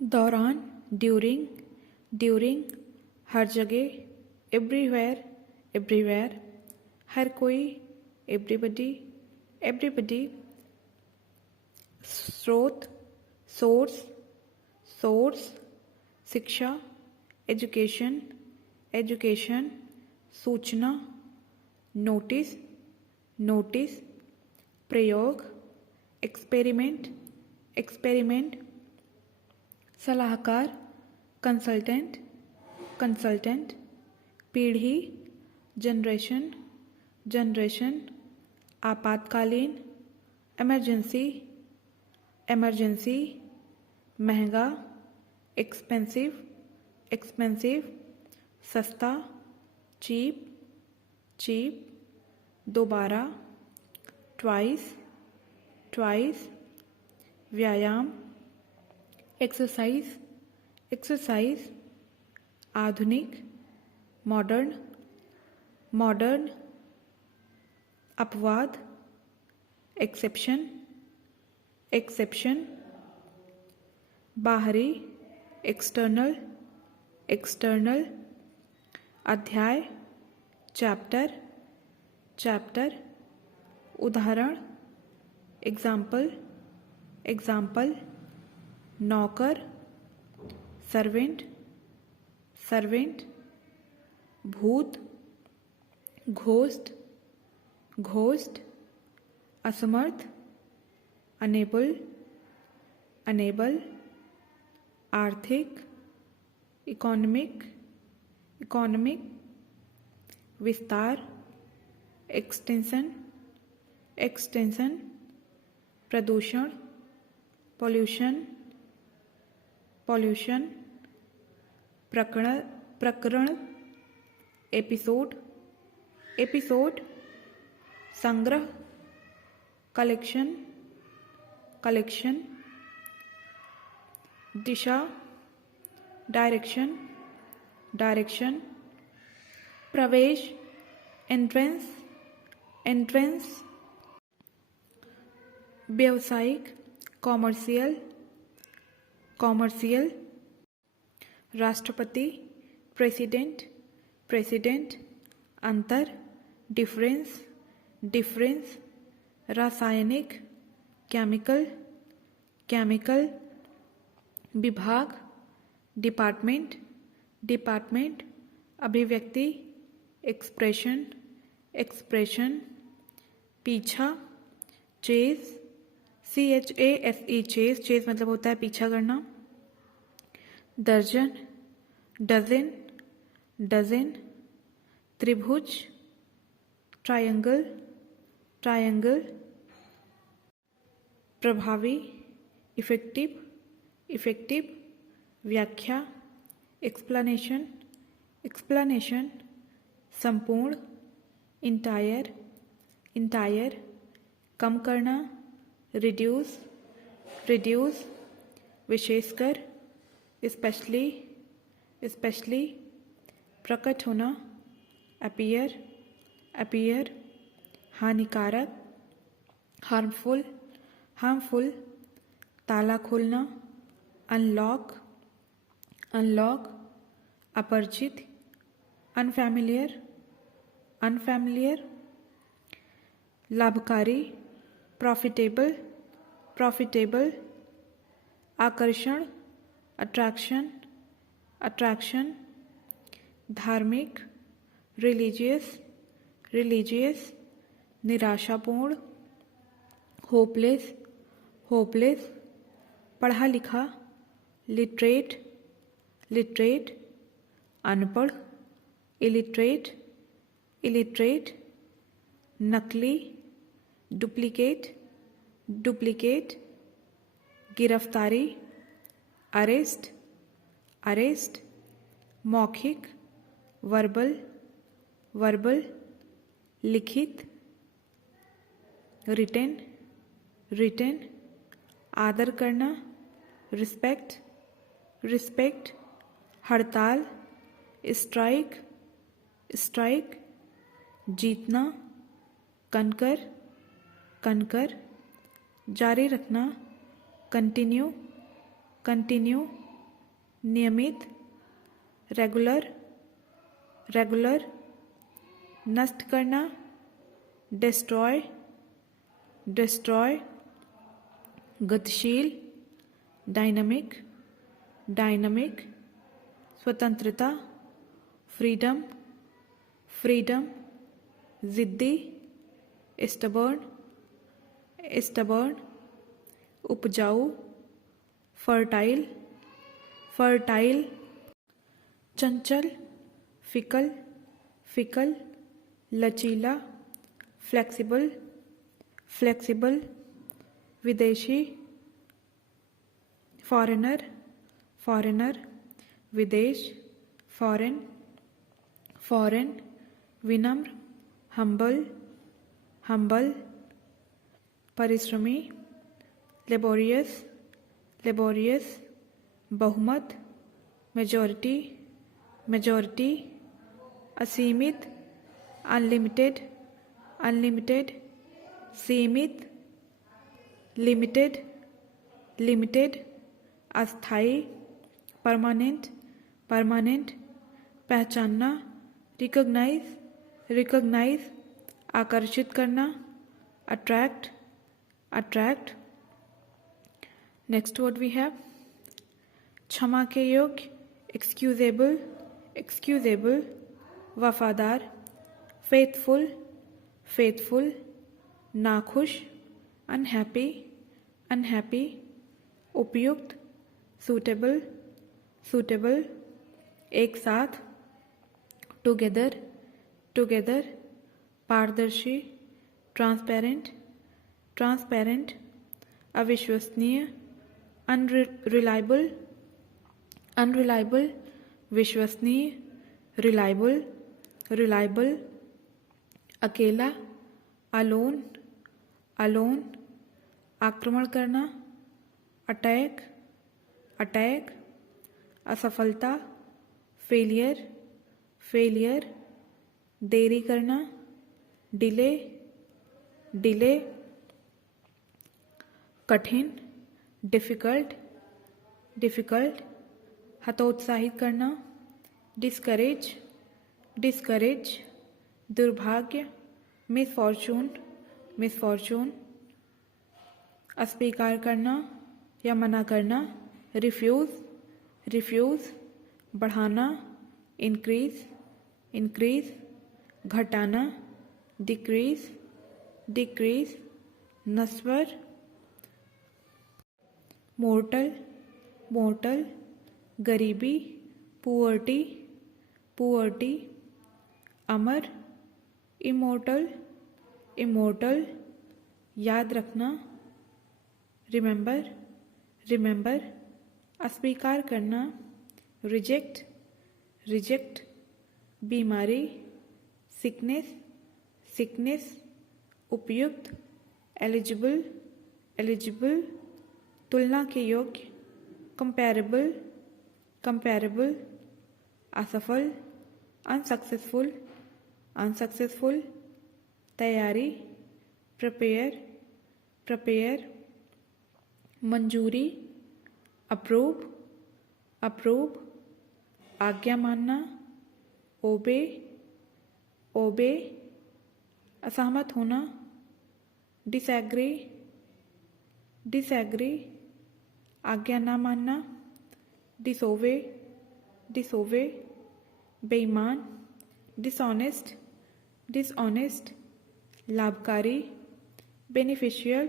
दौरान, ड्यूरिंग, हर जगह, एवरीवेयर, हर कोई, एवरीबडी, स्रोत, सोर्स, शिक्षा, एजुकेशन, सूचना, नोटिस, प्रयोग, एक्सपेरिमेंट, सलाहकार, कंसल्टेंट, पीढ़ी, जनरेशन, आपातकालीन, इमरजेंसी, महंगा, एक्सपेंसिव, सस्ता, चीप, दोबारा, ट्वाइस, व्यायाम, एक्सरसाइज, आधुनिक, मॉडर्न, अपवाद, एक्सेप्शन, बाहरी, एक्सटर्नल, अध्याय, चैप्टर, उदाहरण, एग्जाम्पल, नौकर, सर्वेंट, भूत, घोस्ट, असमर्थ, अनेबल, आर्थिक, इकोनॉमिक, विस्तार, एक्सटेंशन, प्रदूषण, पॉल्यूशन, प्रकरण, एपिसोड, संग्रह, कलेक्शन, दिशा, डायरेक्शन, प्रवेश, एंट्रेंस, व्यावसायिक, कॉमर्शियल, राष्ट्रपति, प्रेसिडेंट, अंतर, डिफरेंस, रासायनिक, केमिकल, विभाग, डिपार्टमेंट, अभिव्यक्ति, एक्सप्रेशन, पीछा, चेज मतलब होता है पीछा करना, दर्जन, डजन, त्रिभुज, ट्रायंगल, प्रभावी, इफेक्टिव, व्याख्या, एक्सप्लेनेशन, संपूर्ण, इंटायर, कम करना, रिड्यूस, विशेषकर, स्पेशली, प्रकट होना, अपीयर, हानिकारक, हार्मफुल, ताला खोलना, अनलॉक, अपरिचित, अनफैमिलियर, लाभकारी, प्रॉफिटेबल, आकर्षण, अट्रैक्शन, धार्मिक, रिलीजियस, निराशापूर्ण, होपलेस, पढ़ा लिखा, लिटरेट, अनपढ़, इलिटरेट, नकली, डुप्लीकेट, गिरफ्तारी, अरेस्ट, मौखिक, वर्बल, लिखित, रिटेन, आदर करना, रिस्पेक्ट, हड़ताल, स्ट्राइक, जीतना, कनकर, जारी रखना, कंटिन्यू, नियमित, रेगुलर, रेगुलर, नष्ट करना, डिस्ट्रॉय, डिस्ट्रॉय, गतिशील, डायनामिक, डायनामिक, स्वतंत्रता, फ्रीडम, फ्रीडम, जिद्दी, स्टबर्न, स्टबर्न, उपजाऊ, फर्टाइल, फर्टाइल, चंचल, फिकल, फिकल, लचीला, फ्लेक्सिबल, फ्लेक्सिबल, विदेशी, फॉरेनर, फॉरेनर, विदेश, फॉरेन, फॉरेन, विनम्र, हम्बल, हम्बल, परिश्रमी, लेबोरियस, लेबोरियस, बहुमत, मेजॉरिटी, मेजॉरिटी, असीमित, अनलिमिटेड, अनलिमिटेड, सीमित, लिमिटेड, लिमिटेड, अस्थाई, परमानेंट, परमानेंट, पहचानना, रिकॉग्नाइज, रिकॉग्नाइज, आकर्षित करना, attract, attract. Next word we have क्षमा के योग्य, एक्सक्यूजेबल, एक्सक्यूजेबल, वफादार, फेथफुल, फेथफुल, नाखुश, अनहैप्पी, अनहैप्पी, उपयुक्त, सूटेबल, सूटेबल, एक साथ, टुगेदर, टुगेदर, पारदर्शी, ट्रांसपेरेंट, ट्रांसपेरेंट, अविश्वसनीय, अनरिलायबल, अनरिलायबल, विश्वसनीय, रिलायबल, रिलायबल, अकेला, अलोन, अलोन, आक्रमण करना, अटैक, अटैक, असफलता, फेलियर, फेलियर, देरी करना, डिले, डिले, कठिन, डिफ़िकल्ट, डिफ़िकल्ट, हतोत्साहित करना, डिस्करेज, डिस्करेज, दुर्भाग्य, मिसफॉर्चून, मिसफॉर्चून, अस्वीकार करना या मना करना, रिफ्यूज़, रिफ्यूज़, बढ़ाना, इंक्रीज, इंक्रीज, घटाना, डिक्रीज, डिक्रीज, नस्वर, मोर्टल, मोर्टल, गरीबी, पुअर्टी, पुअर्टी, अमर, इमोर्टल, इमोर्टल, याद रखना, रिमेंबर, रिमेंबर, अस्वीकार करना, रिजेक्ट, रिजेक्ट, बीमारी, सिकनेस, सिकनेस, उपयुक्त, एलिजिबल, एलिजिबल, तुलना के योग्य, कंपैरेबल, कंपैरेबल, असफल, अनसक्सेसफुल, अनसक्सेसफुल, तैयारी, प्रिपेयर, प्रिपेयर, मंजूरी, अप्रूव, अप्रूव, आज्ञा मानना, ओबे, ओबे, असहमत होना, डिसएग्री, डिसएग्री, आज्ञा ना मानना, डिसोवे, डिसोवे, बेईमान, डिसऑनेस्ट, डिसऑनेस्ट, लाभकारी, बेनिफिशियल,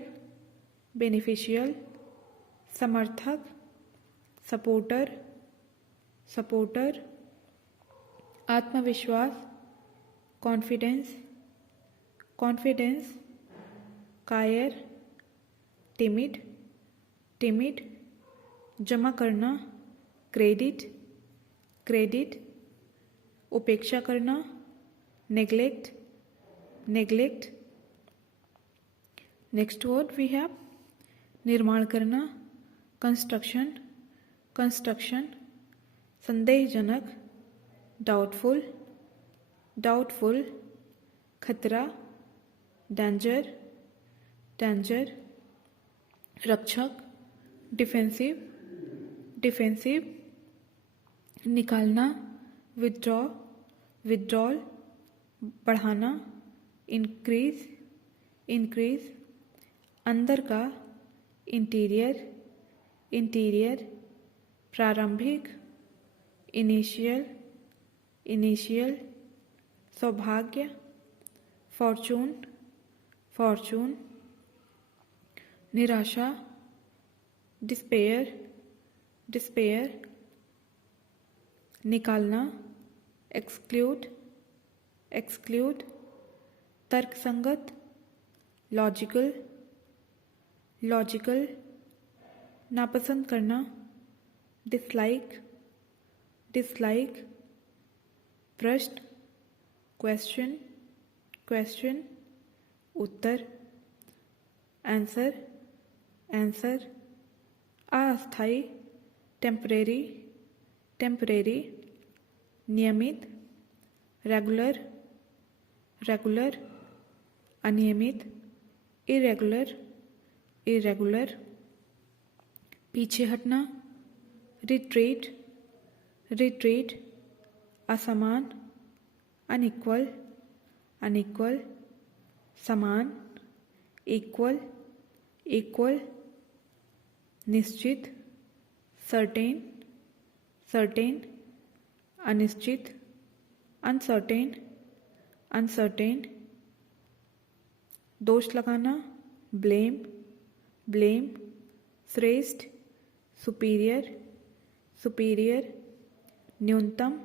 बेनिफिशियल, समर्थक, सपोर्टर, सपोर्टर, आत्मविश्वास, कॉन्फिडेंस, कॉन्फिडेंस, कायर, टिमिड, टिमिड, जमा करना, क्रेडिट, क्रेडिट, उपेक्षा करना, neglect, neglect. Next word we have निर्माण करना, कंस्ट्रक्शन, कंस्ट्रक्शन, संदेहजनक, डाउटफुल, डाउटफुल, खतरा, डेंजर, डेंजर, रक्षक, डिफेंसिव, डिफेंसिव, निकालना, विदड्रॉ, विदड्रॉल, बढ़ाना, इंक्रीज, इंक्रीज, अंदर का, इंटीरियर, इंटीरियर, प्रारंभिक, इनिशियल, इनिशियल, सौभाग्य, फॉर्चून, फॉर्चून, निराशा, डिस्पेयर, डिस्पेयर, निकालना, एक्सक्लूड, एक्सक्लूड, तर्कसंगत, लॉजिकल, लॉजिकल, नापसंद करना, डिसलाइक, डिसलाइक, प्रश्न, क्वेश्चन, क्वेश्चन, उत्तर, आंसर, आंसर, अस्थायी, टेम्परेरी, टेम्परेरी, नियमित, रेगुलर, रेगुलर, अनियमित, इरेगुलर, इरेगुलर, पीछे हटना, रिट्रीट, रिट्रीट, असमान, अनइक्वल, अनइक्वल, समान, इक्वल, इक्वल, निश्चित, सर्टेन, सर्टेन, अनिश्चित, अनसर्टेन, अनसर्टेन, दोष लगाना, ब्लेम, ब्लेम, श्रेष्ठ, सुपीरियर, सुपीरियर, न्यूनतम,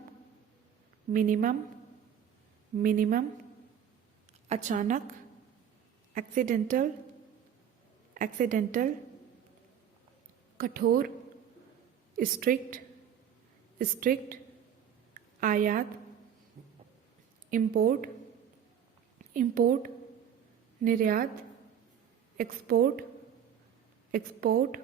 मिनिमम, मिनिमम, अचानक, एक्सीडेंटल, एक्सीडेंटल, कठोर, स्ट्रिक्ट, स्ट्रिक्ट, आयात, इंपोर्ट, इंपोर्ट, निर्यात, एक्सपोर्ट, एक्सपोर्ट,